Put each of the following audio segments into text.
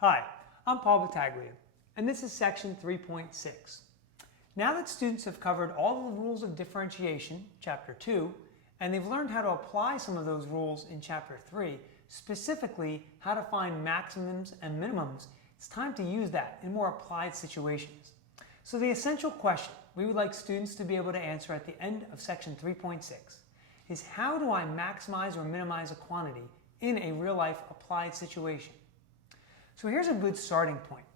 Hi, I'm Paul Battaglia, and this is section 3.6. Now that students have covered all the rules of differentiation, chapter 2, and they've learned how to apply some of those rules in chapter 3, specifically how to find maximums and minimums, it's time to use that in more applied situations. So the essential question we would like students to be able to answer at the end of section 3.6 is, how do I maximize or minimize a quantity in a real-life applied situation? So here's a good starting point.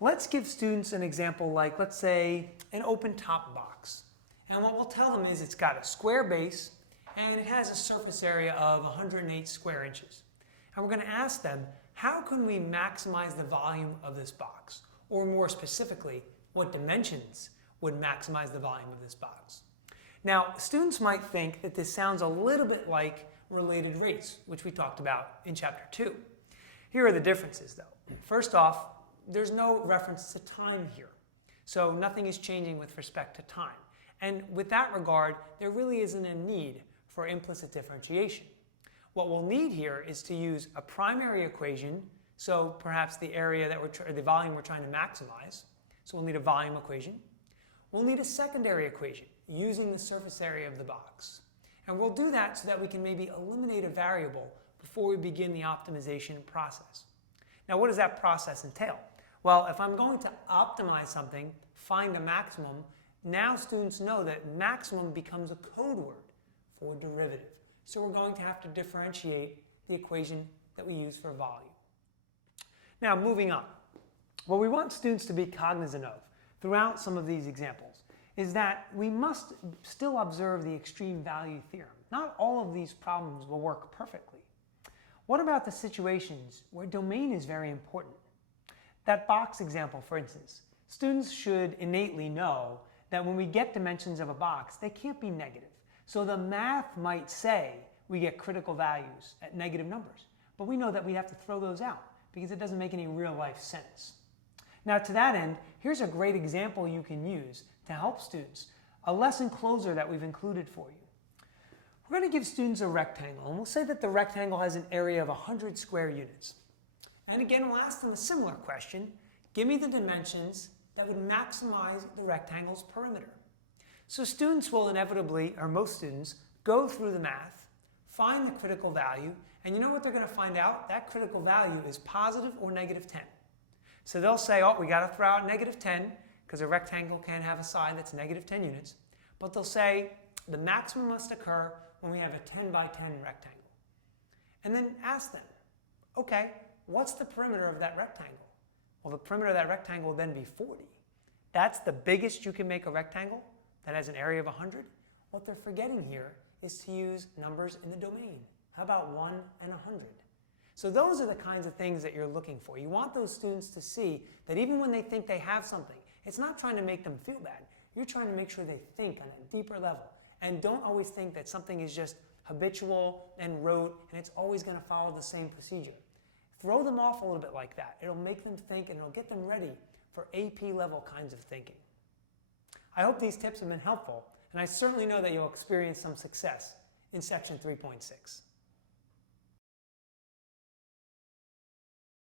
Let's give students an example like, let's say, an open top box. And what we'll tell them is it's got a square base and it has a surface area of 108 square inches. And we're going to ask them, how can we maximize the volume of this box? Or more specifically, what dimensions would maximize the volume of this box? Now, students might think that this sounds a little bit like related rates, which we talked about in chapter 2. Here are the differences, though. First off, there's no reference to time here. So nothing is changing with respect to time. And with that regard, there really isn't a need for implicit differentiation. What we'll need here is to use a primary equation, so perhaps the area that the volume we're trying to maximize. So we'll need a volume equation. We'll need a secondary equation using the surface area of the box. And we'll do that so that we can maybe eliminate a variable before we begin the optimization process. Now, what does that process entail? Well, if I'm going to optimize something, find a maximum, now students know that maximum becomes a code word for derivative. So we're going to have to differentiate the equation that we use for volume. Now, moving on. What we want students to be cognizant of throughout some of these examples is that we must still observe the extreme value theorem. Not all of these problems will work perfectly. What about the situations where domain is very important? That box example, for instance, students should innately know that when we get dimensions of a box, they can't be negative. So the math might say we get critical values at negative numbers, but we know that we have to throw those out because it doesn't make any real life sense. Now, to that end, here's a great example you can use to help students, a lesson closer that we've included for you. We're going to give students a rectangle, and we'll say that the rectangle has an area of 100 square units. And again, we'll ask them a similar question. Give me the dimensions that would maximize the rectangle's perimeter. So students will inevitably, or most students, go through the math, find the critical value, and you know what they're going to find out? That critical value is positive or negative 10. So they'll say, oh, we got to throw out negative 10, because a rectangle can have a side that's negative 10 units. But they'll say the maximum must occur when we have a 10 by 10 rectangle. And then ask them, okay, what's the perimeter of that rectangle? Well, the perimeter of that rectangle will then be 40. That's the biggest you can make a rectangle that has an area of 100. What they're forgetting here is to use numbers in the domain. How about 1 and 100? So those are the kinds of things that you're looking for. You want those students to see that even when they think they have something, it's not trying to make them feel bad. You're trying to make sure they think on a deeper level. And don't always think that something is just habitual and rote and it's always going to follow the same procedure. Throw them off a little bit like that. It'll make them think and it'll get them ready for AP level kinds of thinking. I hope these tips have been helpful, and I certainly know that you'll experience some success in section 3.6.